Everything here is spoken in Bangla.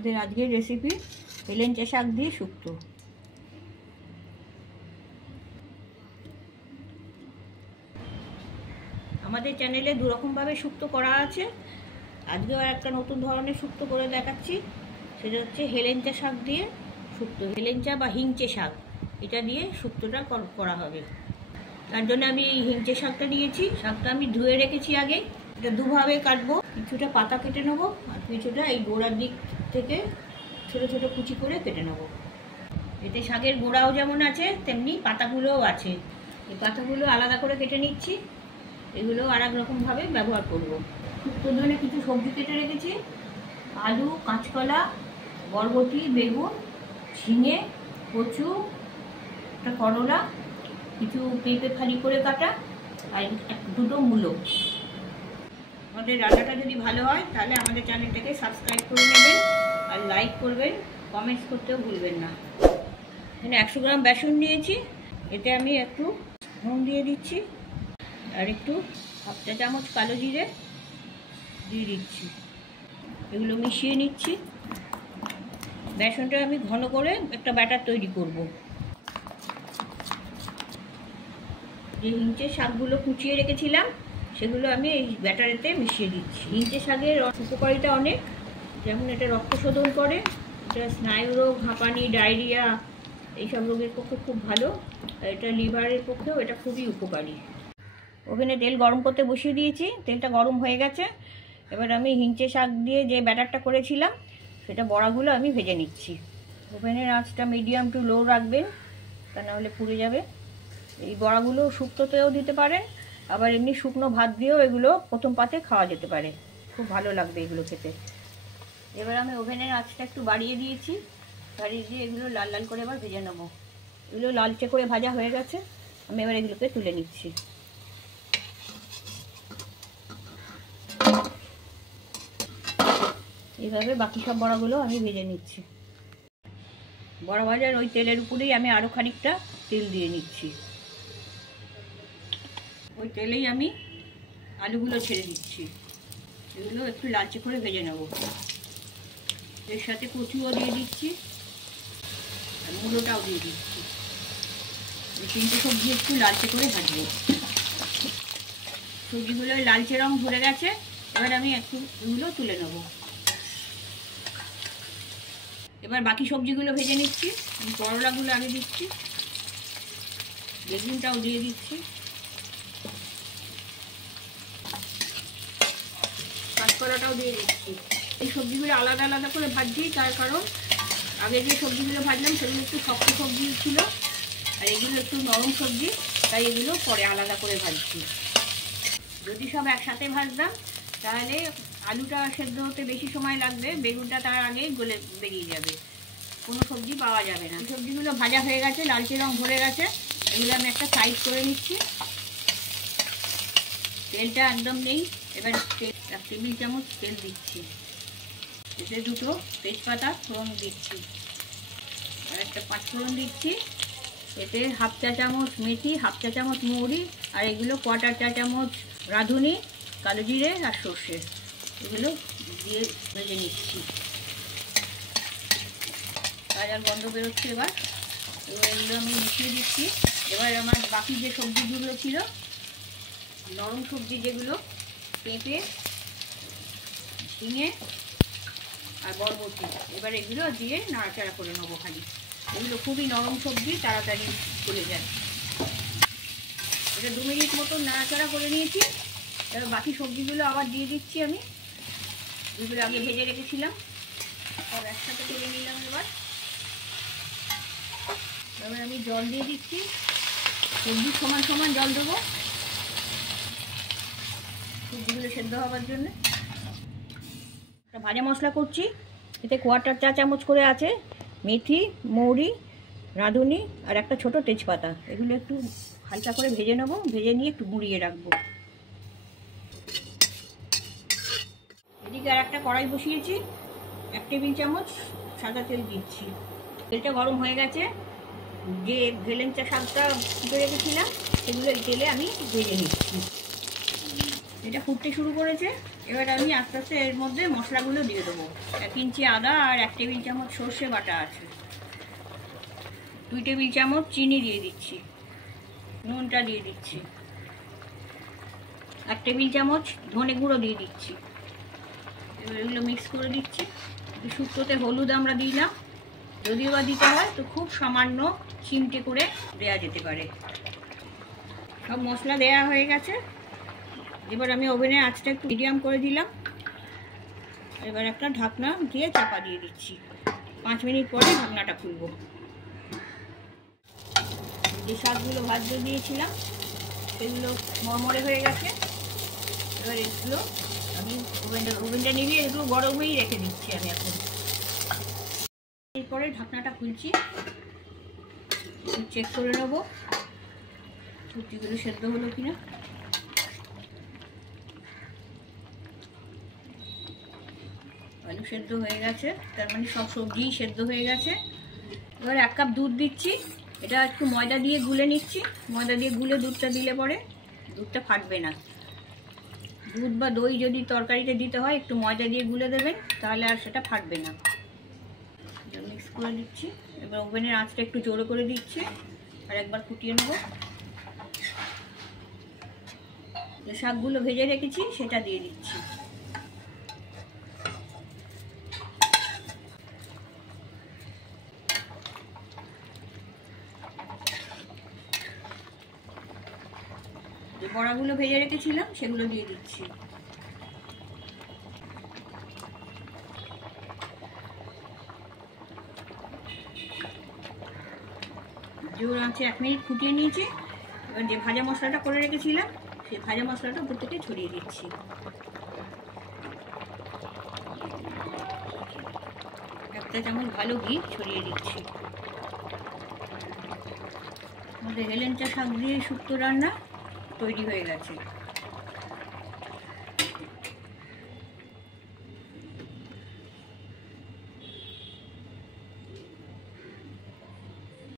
আমাদের আজকের রেসিপি হেলেঞ্চা শাক দিয়ে শুক্তো। আমাদের চ্যানেলে দুরকমভাবে শুক্তো করা আছে। আজকেও একটা নতুন ধরনের শুক্তো করে দেখাচ্ছি, সেটা হচ্ছে হেলেঞ্চা শাক দিয়ে শুক্তো। হেলেঞ্চা বা হিংচে শাক, এটা দিয়ে শুক্তোটা করা হবে। তার জন্য আমি এই হিংচে শাকটা নিয়েছি। শাকটা আমি ধুয়ে রেখেছি আগে। এটা দুভাবে কাটবো, কিছুটা পাতা কেটে নেবো আর কিছুটা এই গোড়ার দিক থেকে ছোটো ছোটো কুচি করে কেটে নেবো। এতে শাকের গোড়াও যেমন আছে তেমনি পাতাগুলোও আছে। এই পাতাগুলো আলাদা করে কেটে নিচ্ছি। এগুলো আর এক রকমভাবে ব্যবহার করবো। শুক্তোর জন্য কিছু সবজি কেটে রেখেছি: আলু, কাঁচকলা, বরবটি, বেগুন, ঝিঙে, কচু, একটা করলা, কিছু পেঁপে ফালি করে কাটা আর দুটো মূলো। আমাদের রান্নাটা যদি ভালো হয় তাহলে আমাদের চ্যানেলটাকে সাবস্ক্রাইব করে নেবেন আর লাইক করবেন, কমেন্টস করতেও ভুলবেন না। এখানে 100 গ্রাম বেসন নিয়েছি। এতে আমি একটু নুন দিয়ে দিচ্ছি আর একটু হাফ চা চামচ কালো জিরে দিয়ে দিচ্ছি। এগুলো মিশিয়ে নিচ্ছি। বেসনটা আমি ঘন করে একটা ব্যাটার তৈরি করব। যে হিংচে শাকগুলো কুচিয়ে রেখেছিলাম সেগুলো আমি এই ব্যাটারেতে মিশিয়ে দিচ্ছি। হিংচে শাকের উপকারিতা অনেক, যেমন এটা রক্ত শোধন করে, এটা স্নায়ুরোগ, হাঁপানি, ডায়রিয়া এইসব রোগের পক্ষে খুব ভালো। আর এটা লিভারের পক্ষেও এটা খুবই উপকারী। ওভেনে তেল গরম করতে বসিয়ে দিয়েছি। তেলটা গরম হয়ে গেছে। এবার আমি হিংচে শাক দিয়ে যে ব্যাটারটা করেছিলাম সেটা বড়াগুলো আমি ভেজে নিচ্ছি। ওভেনের আঁচটা মিডিয়াম টু লো রাখবেন, তা নাহলে পুড়ে যাবে। এই বড়াগুলো শুক্তোতেও দিতে পারেন, আবার এমনি শুকনো ভাত দিয়েও এগুলো প্রথম পাতে খাওয়া যেতে পারে। খুব ভালো লাগবে এগুলো খেতে। এবার আমি ওভেনের আঁচটা একটু বাড়িয়ে দিয়েছি। বাড়িয়ে দিয়ে এগুলো লাল লাল করে এবার ভেজে নেবো। এগুলো লালচে করে ভাজা হয়ে গেছে। আমি এবার এগুলোকে তুলে নিচ্ছি। এইভাবে বাকি সব বড়াগুলো আমি ভেজে নিচ্ছি। বড়া ভাজার ওই তেলের উপরেই আমি আরও খানিকটা তেল দিয়ে নিচ্ছি। ওই তেলেই আমি আলুগুলো ছেড়ে দিচ্ছি। এগুলো একটু লালচে করে ভেজে নেব। এর সাথে কচুও দিয়ে দিচ্ছি আর মূলোটাও দিয়ে দিচ্ছি। এই তিনটে সবজি একটু লালচে করে ভাজবো। সবজিগুলো লালচে রং ধরে গেছে। এবার আমি একটু এগুলো তুলে নেব। এবার বাকি সবজিগুলো ভেজে নিচ্ছি। করলাগুলো আগে দিচ্ছি, বেগুনটাও দিয়ে দিচ্ছি, কাঁচকলাটাও দিয়ে দিচ্ছি। এই সবজিগুলো আলাদা আলাদা করে ভাজছি, তার কারণ আগে যে সবজিগুলো ভাজলাম সেগুলো একটু শক্ত সবজি ছিল আর এগুলো একটু নরম সবজি, তাই এগুলো পরে আলাদা করে ভাজছি। যদি সব একসাথে ভাজতাম তাহলে আলুটা সেদ্ধ হতে বেশি সময় লাগবে, বেগুনটা তার আগেই গলে বেরিয়ে যাবে, কোনো সবজি পাওয়া যাবে না। সবজিগুলো ভাজা হয়ে গেছে, লালচে রং ধরে গেছে। এগুলো আমি একটা সাইড করে নিচ্ছি। তেলটা একদম নেই। এবার 1 টেবিল চামচ তেল দিচ্ছি। এতে দুটো তেজপাতা ফোড়ন দিচ্ছি আর একটা 5 ফোড়ন দিচ্ছি। এতে হাফ চা চামচ মেথি, হাফ চা চামচ মৌরি আর এগুলো 1/4 চা চামচ রাঁধুনি, কালো জিরে আর সর্ষে, এগুলো দিয়ে ভেজে নিচ্ছি। ভাজার গন্ধ বেরোচ্ছে। এবার এগুলো আমি মিশিয়ে দিচ্ছি। এবার আমার বাকি যে সবজিগুলো ছিল, নরম সবজি যেগুলো, পেঁপে, ঝিঙে আর বরবটি, এবার এগুলো দিয়ে নাড়াচাড়া করে নেবো খালি। এগুলো খুবই নরম সবজি, তাড়াতাড়ি চলে যায়। এটা 2 মিনিট মতো নাড়াচাড়া করে নিয়েছি। এবার বাকি সবজিগুলো আবার দিয়ে দিচ্ছি আমি, যেগুলো আগে ভেজে রেখেছিলাম, সব একসাথে করে নিলাম। এবার আমি জল দিয়ে দিচ্ছি। সবজি সমান সমান জল দেবো সবজিগুলো সেদ্ধ হওয়ার জন্য। একটা ভাজা মশলা করছি। এতে 1/4 চা চামচ করে আছে মেথি, মৌরি, রাঁধুনি আর একটা ছোট তেজপাতা। এগুলো একটু হালকা করে ভেজে নেবো। ভেজে নিয়ে একটু গুঁড়িয়ে রাখবো। এদিকে আর একটা কড়াই বসিয়েছি। 1 টেবিল চামচ সাদা তেল দিচ্ছি। তেলটা গরম হয়ে গেছে। যে হেলেঞ্চা শাকটা ফুটে রেখেছিলাম সেগুলো এই তেলে আমি ভেজে নিচ্ছি। এটা ফুটতে শুরু করেছে। এবার আমি আস্তে আস্তে এর মধ্যে মশলাগুলো দিয়ে দেবো। 1 ইঞ্চি আদা আর 1 টেবিল চামচ সর্ষে বাটা আছে। 2 টেবিল চামচ চিনি দিয়ে দিচ্ছি, নুনটা দিয়ে দিচ্ছি, 1 টেবিল চামচ ধনে গুঁড়ো দিয়ে দিচ্ছি। এবার এগুলো মিক্স করে দিচ্ছি। শুক্তোতে হলুদ আমরা দিলাম, যদিও বা দিতে হয় তো খুব সামান্য চিমটে করে দেওয়া যেতে পারে। সব মশলা দেওয়া হয়ে গেছে। এবার আমি ওভেনের আঁচটা একটু মিডিয়াম করে দিলাম। এবার একটা ঢাকনা দিয়ে চাপা দিয়ে দিচ্ছি। 5 মিনিট পরে ঢাকনাটা খুলব। যে শাকগুলো ভাজতে দিয়েছিলাম সেগুলো মরমরে হয়ে গেছে। এবার এগুলো আমি ওভেনটা নিভিয়ে এগুলো গরমেই রেখে দিচ্ছি আমি এখন। এরপরে ঢাকনাটা খুলছি, চেক করে নেবো সবজিগুলো সেদ্ধ হলো কিনা। আলু সেদ্ধ হয়ে গেছে, তার মানে সব সবজি সেদ্ধ হয়ে গেছে। এবার 1 কাপ দুধ দিচ্ছি। এটা একটু ময়দা দিয়ে গুলে নিচ্ছি। ময়দা দিয়ে গুলে দুধটা দিলে পরে দুধটা ফাটবে না। দুধ বা দই যদি তরকারিতে দিতে হয় একটু ময়দা দিয়ে গুলে দেবেন, তাহলে আর সেটা ফাটবে না। মিক্স করে দিচ্ছি। এবার ওভেনের আঁচটা একটু জোরে করে দিচ্ছি, আর একবার ফুটিয়ে নেব। যে শাকগুলো ভেজে রেখেছি সেটা দিয়ে দিচ্ছি। যে বড়াগুলো ভেজে রেখেছিলাম সেগুলো দিয়ে দিচ্ছি। জোর আঁচে 1 মিনিট ফুটিয়ে নিয়েছি। এবার যে ভাজা মশলাটা করে রেখেছিলাম সেই ভাজা মশলাটা উপর থেকে ছড়িয়ে দিচ্ছি। একটা চামচ ভালো ঘি ছড়িয়ে দিচ্ছি। আমাদের হেলেঞ্চা শাক দিয়ে শুক্তো রান্না তৈরি হয়ে গেছে।